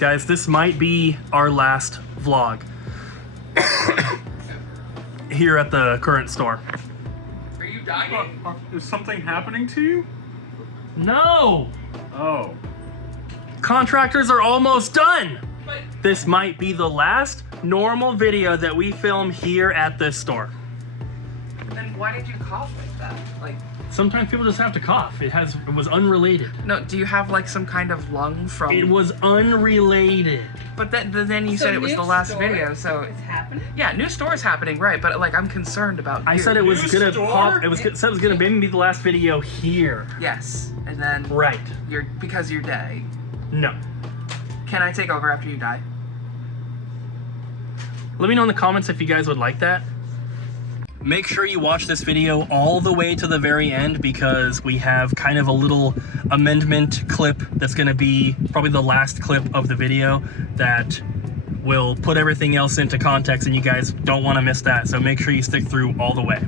Guys, this might be our last vlog here at the current store. Are you dying? Is something happening to you? No! Oh. Contractors are almost done! But This might be the last normal video that we film here at this store. then why did you cough like that? Like, Sometimes people just have to cough. It was unrelated. no, do you have like some kind of lung from? It was unrelated. But then you said it was the last video, so It's happening? yeah, new store is happening, right? But like, I'm concerned about. I you. said it was New gonna store? pop. Said it was gonna maybe be the last video here. Yes, and then Right. because you're dead. No. Can I take over after you die? Let me know in the comments if you guys would like that. Make sure you watch this video all the way to the very end because we have kind of a little amendment clip that's going to be probably the last clip of the video that will put everything else into context, and you guys don't want to miss that. So make sure you stick through all the way.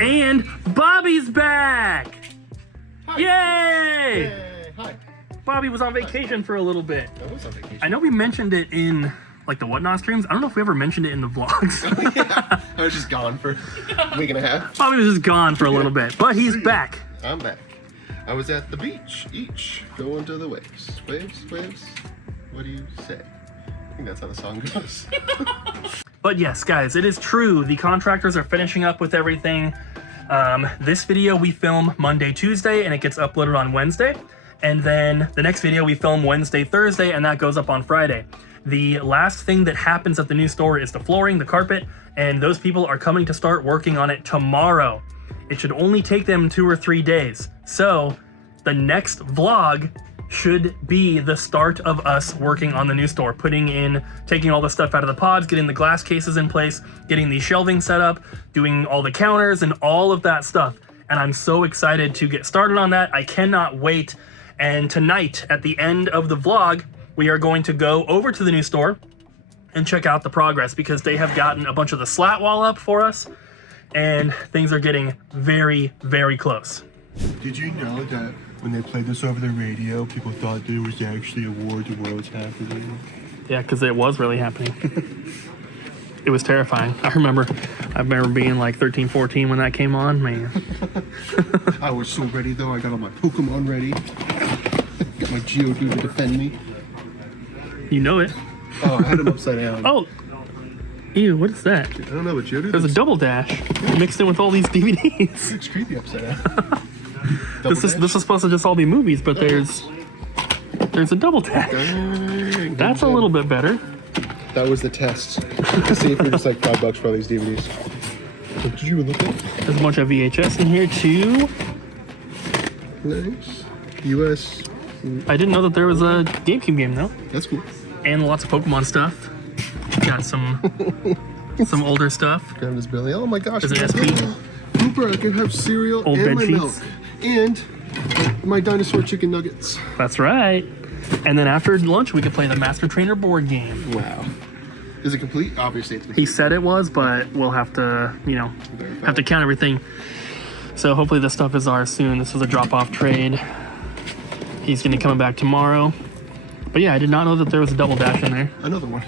And Bobby's back! Hi. Yay! Yay. Hi. Bobby was on vacation for a little bit. I was on vacation. I know we mentioned it in like the Whatnot streams. I don't know if we ever mentioned it in the vlogs. Yeah, I was just gone for a week and a half. Bobby was just gone for a little bit, but he's back. I'm back. I was at the beach, going to the waves. Waves, waves. What do you say? I think that's how the song goes. But yes, guys, it is true. The contractors are finishing up with everything. This video we film Monday, Tuesday, and it gets uploaded on Wednesday. And then the next video we film Wednesday, Thursday, and that goes up on Friday. The last thing that happens at the new store is the flooring, the carpet, and those people are coming to start working on it tomorrow. It should only take them 2 or 3 days. So the next vlog should be the start of us working on the new store, taking all the stuff out of the pods, getting the glass cases in place, getting the shelving set up, doing all the counters and all of that stuff. And I'm so excited to get started on that. I cannot wait. And tonight, at the end of the vlog, we are going to go over to the new store and check out the progress because they have gotten a bunch of the slat wall up for us and things are getting very, very close. Did you know that when they played this over the radio, people thought there was actually a war of the worlds happening? Yeah, because it was really happening. It was terrifying. I remember being like 13, 14 when that came on, man. I was so ready though. I got all my Pokemon ready. Got my Geodude to defend me. You know it. Oh, I had him upside down. Oh, ew, what is that? I don't know, but Geodude There's a double dash mixed in with all these DVDs. looks creepy upside down. This is supposed to just all be movies, but there's a double dash. Dang, That's a little bit better. That was the test. To see if we're just like $5 for all these DVDs. Did you even look at it? There's a bunch of VHS in here too. Nice. US. I didn't know that there was a GameCube game though, That's cool. and lots of Pokemon stuff. Got some older stuff. Grabbing his belly. Oh my gosh. There's an SP. Cooper, I can have cereal Old and bed my milk. sheets. And my dinosaur chicken nuggets. That's right. And then after lunch, we could play the Master Trainer board game. Wow. Is it complete? Obviously it's He complete. said it was, but we'll have to, have to count everything. So hopefully this stuff is ours soon. This was a drop-off trade. He's gonna come back tomorrow. But yeah, I did not know that there was a double dash in there. Another one.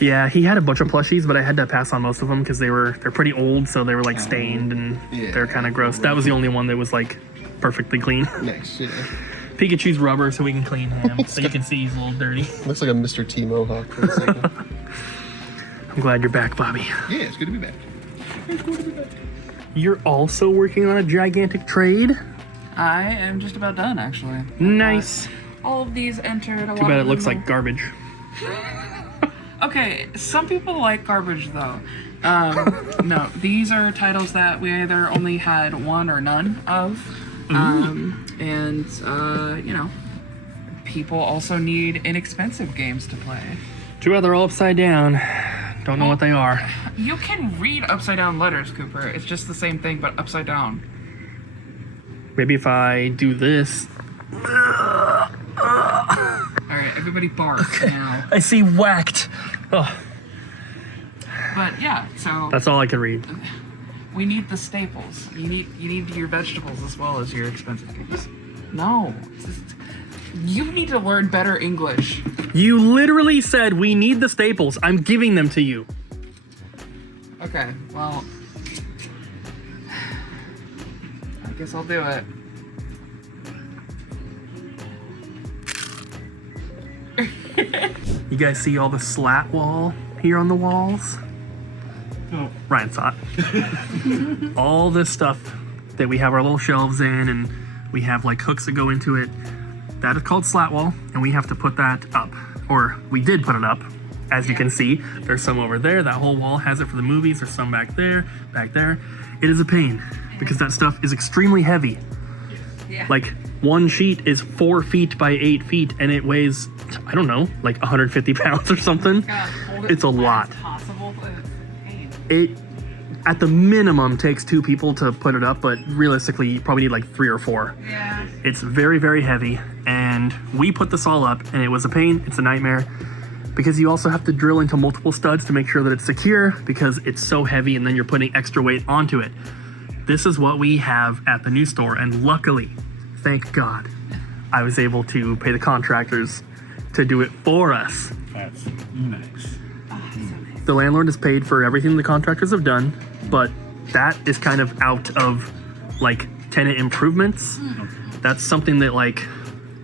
Yeah, he had a bunch of plushies, but I had to pass on most of them because they're pretty old, so they were like stained and Yeah. they're kind of gross. That was the only one that was like perfectly clean. Nice, yeah. Pikachu's rubber, so we can clean him, so you can see he's a little dirty. Looks like a Mr. T Mohawk for a second. I'm glad you're back, Bobby. Yeah, it's good to be back. It's good to be back. You're also working on a gigantic trade. I am just about done, actually. Nice. All of these entered. Too bad it looks like garbage. Okay, some people like garbage though. No, these are titles that we either only had one or none of. People also need inexpensive games to play. Too bad they're all upside down. Don't know what they are. You can read upside down letters, Cooper. It's just the same thing, but upside down. Maybe if I do this. Alright, everybody bark now. I see whacked. Oh, But yeah, so that's all I can read. we need the staples. You need your vegetables as well as your expensive games. No. You need to learn better English. You literally said we need the staples. I'm giving them to you. Okay, well, I guess I'll do it. You guys see all the slat wall here on the walls? Oh. Ryan saw it. All this stuff that we have our little shelves in, and we have like hooks that go into it. That is called slat wall, and we have to put that up. Or we did put it up. As you can see, there's some over there. That whole wall has it for the movies. There's some back there, back there. It is a pain because that stuff is extremely heavy. Yeah. Like one sheet is 4 feet by 8 feet, and it weighs, I don't know, like 150 pounds or something. It's a lot. Possible, but it's a pain. It, at the minimum, takes 2 people to put it up, but realistically, you probably need like 3 or 4. Yeah. It's very, very heavy, and we put this all up, and it was a pain. It's a nightmare, because you also have to drill into multiple studs to make sure that it's secure, because it's so heavy, and then you're putting extra weight onto it. This is what we have at the new store, and luckily, thank God, I was able to pay the contractors to do it for us. That's nice. Oh, so nice. The landlord has paid for everything the contractors have done, but that is kind of out of like tenant improvements. That's something that like,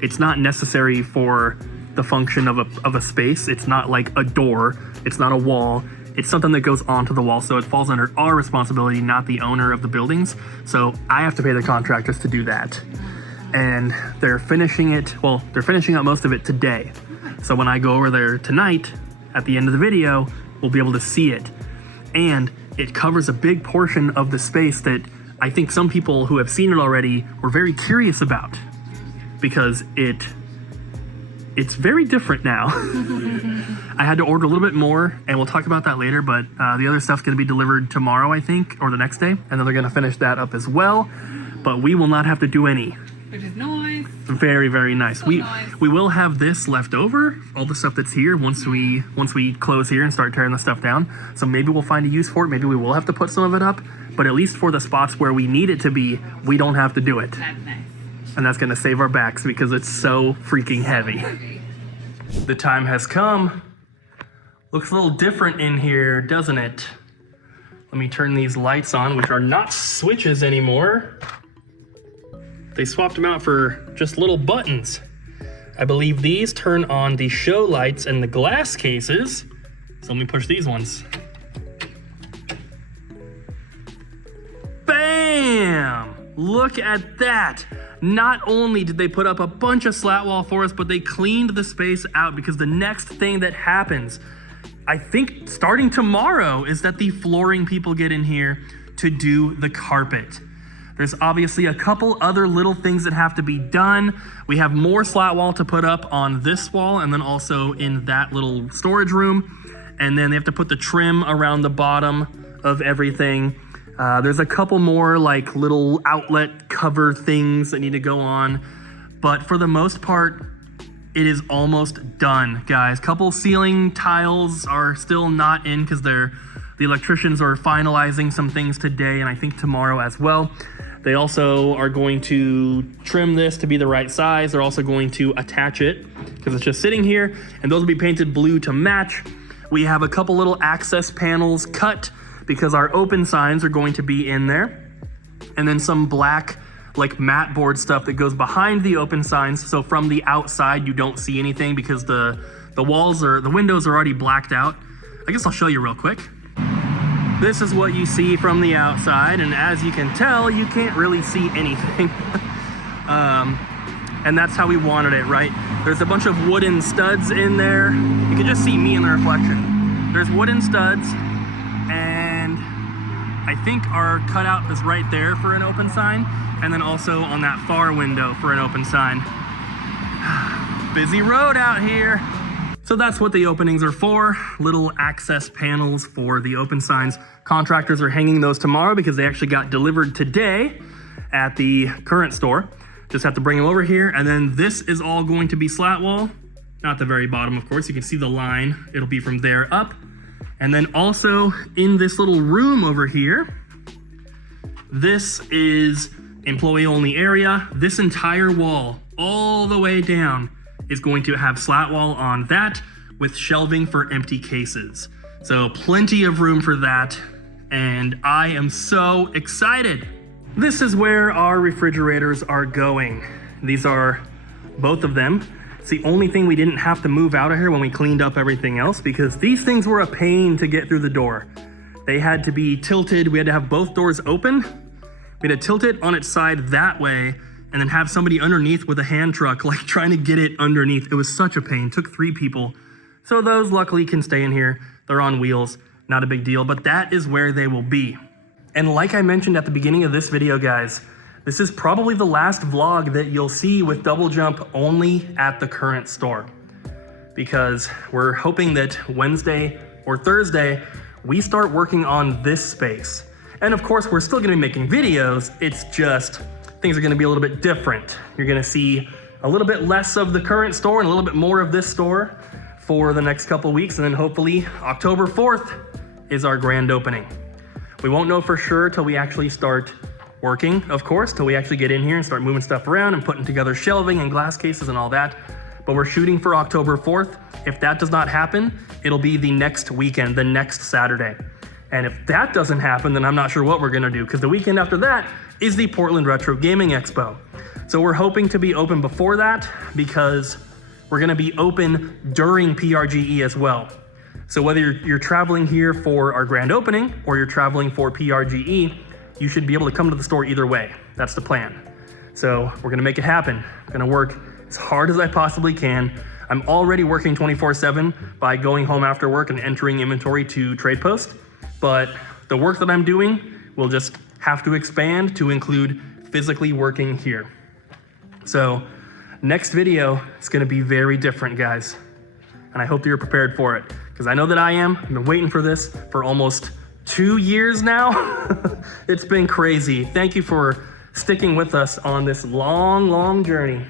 it's not necessary for the function of a space. It's not like a door, it's not a wall. It's something that goes onto the wall, so it falls under our responsibility, not the owner of the buildings. So I have to pay the contractors to do that. And they're finishing it, well, they're finishing up most of it today. So when I go over there tonight, at the end of the video, we'll be able to see it. And it covers a big portion of the space that I think some people who have seen it already were very curious about, because it's very different now. I had to order a little bit more, and we'll talk about that later, but the other stuff's gonna be delivered tomorrow, I think, or the next day, and then they're gonna finish that up as well, but we will not have to do any. Which is nice. Very, very nice. So We nice. will have this left over, all the stuff that's here, once we close here and start tearing the stuff down. So maybe we'll find a use for it, maybe we will have to put some of it up, but at least for the spots where we need it to be, we don't have to do it. That's nice. And that's gonna save our backs because it's so freaking heavy. The time has come. Looks a little different in here, doesn't it? Let me turn these lights on, which are not switches anymore. They swapped them out for just little buttons. I believe these turn on the show lights and the glass cases. So let me push these ones. Bam! Look at that. Not only did they put up a bunch of slat wall for us, but they cleaned the space out, because the next thing that happens, I think starting tomorrow, is that the flooring people get in here to do the carpet. There's obviously a couple other little things that have to be done. We have more slat wall to put up on this wall, and then also in that little storage room. And then they have to put the trim around the bottom of everything. There's a couple more like little outlet cover things that need to go on. But for the most part, it is almost done, guys. Couple ceiling tiles are still not in because the electricians are finalizing some things today, and I think tomorrow as well. They also are going to trim this to be the right size. They're also going to attach it because it's just sitting here, and those will be painted blue to match. We have a couple little access panels cut because our open signs are going to be in there. And then some black like mat board stuff that goes behind the open signs. So from the outside, you don't see anything because the windows are already blacked out. I guess I'll show you real quick. This is what you see from the outside. And as you can tell, you can't really see anything. And that's how we wanted it, right? There's a bunch of wooden studs in there. You can just see me in the reflection. There's wooden studs, and I think our cutout is right there for an open sign, and then also on that far window for an open sign. Busy road out here. So that's what the openings are for, little access panels for the open signs. Contractors are hanging those tomorrow because they actually got delivered today at the current store. Just have to bring them over here, and then this is all going to be slat wall. Not the very bottom, of course. You can see the line. It'll be from there up. And then also in this little room over here, this is employee only area. This entire wall, all the way down is going to have slat wall on that with shelving for empty cases. So plenty of room for that, and I am so excited. This is where our refrigerators are going. These are both of them. It's the only thing we didn't have to move out of here when we cleaned up everything else, because these things were a pain to get through the door. They had to be tilted. We had to have both doors open. We had to tilt it on its side that way and then have somebody underneath with a hand truck, like trying to get it underneath. It was such a pain. It took 3 people. So those luckily can stay in here. They're on wheels, not a big deal, but that is where they will be. And like I mentioned at the beginning of this video, guys, this is probably the last vlog that you'll see with Double Jump only at the current store, because we're hoping that Wednesday or Thursday, we start working on this space. And of course, we're still gonna be making videos. It's just, things are gonna be a little bit different. You're gonna see a little bit less of the current store and a little bit more of this store for the next couple weeks. And then hopefully October 4th is our grand opening. We won't know for sure till we actually start working, of course, till we actually get in here and start moving stuff around and putting together shelving and glass cases and all that. But we're shooting for October 4th. If that does not happen, it'll be the next weekend, the next Saturday. And if that doesn't happen, then I'm not sure what we're gonna do, because the weekend after that is the Portland Retro Gaming Expo. So we're hoping to be open before that, because we're gonna be open during PRGE as well. So whether you're traveling here for our grand opening or you're traveling for PRGE, you should be able to come to the store either way. That's the plan. So we're gonna make it happen. I'm gonna work as hard as I possibly can. I'm already working 24/7 by going home after work and entering inventory to Trade Post, but the work that I'm doing will just have to expand to include physically working here. So next video is gonna be very different, guys. And I hope that you're prepared for it, because I know that I am. I've been waiting for this for almost 2 years now. It's been crazy. Thank you for sticking with us on this long, long journey.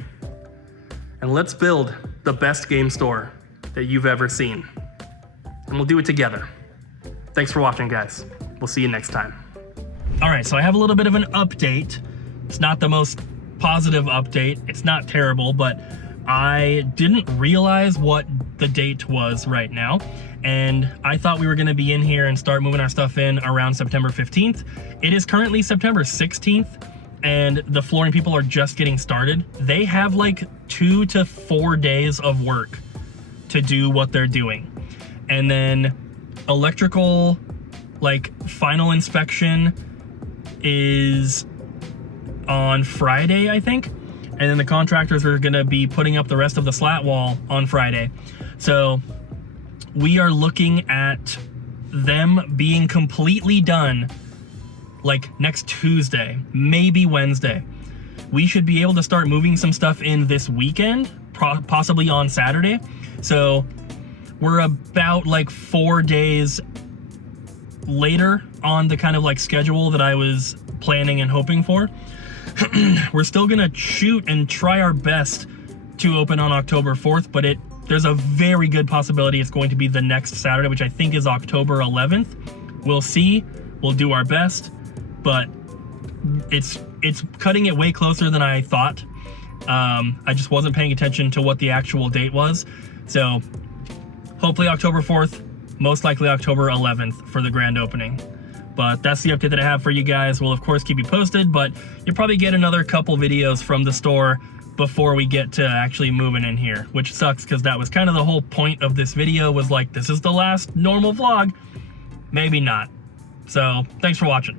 And let's build the best game store that you've ever seen. And we'll do it together. Thanks for watching, guys. We'll see you next time. All right, so I have a little bit of an update. It's not the most positive update. It's not terrible, but I didn't realize what the date was right now. And I thought we were gonna be in here and start moving our stuff in around September 15th. It is currently September 16th, and the flooring people are just getting started. They have like 2 to 4 days of work to do what they're doing. And then electrical, like final inspection is on Friday, I think. And then the contractors are gonna be putting up the rest of the slat wall on Friday. So we are looking at them being completely done like next Tuesday, maybe Wednesday. We should be able to start moving some stuff in this weekend, possibly on Saturday. So we're about like 4 days later on the kind of like schedule that I was planning and hoping for. We're still gonna shoot and try our best to open on October 4th, but there's a very good possibility it's going to be the next Saturday, which I think is October 11th. We'll see, we'll do our best, but it's cutting it way closer than I thought. I just wasn't paying attention to what the actual date was. So hopefully October 4th, most likely October 11th for the grand opening. But that's the update that I have for you guys. We'll of course keep you posted, but you'll probably get another couple videos from the store before we get to actually moving in here, which sucks because that was kind of the whole point of this video, was like, this is the last normal vlog. Maybe not. So thanks for watching.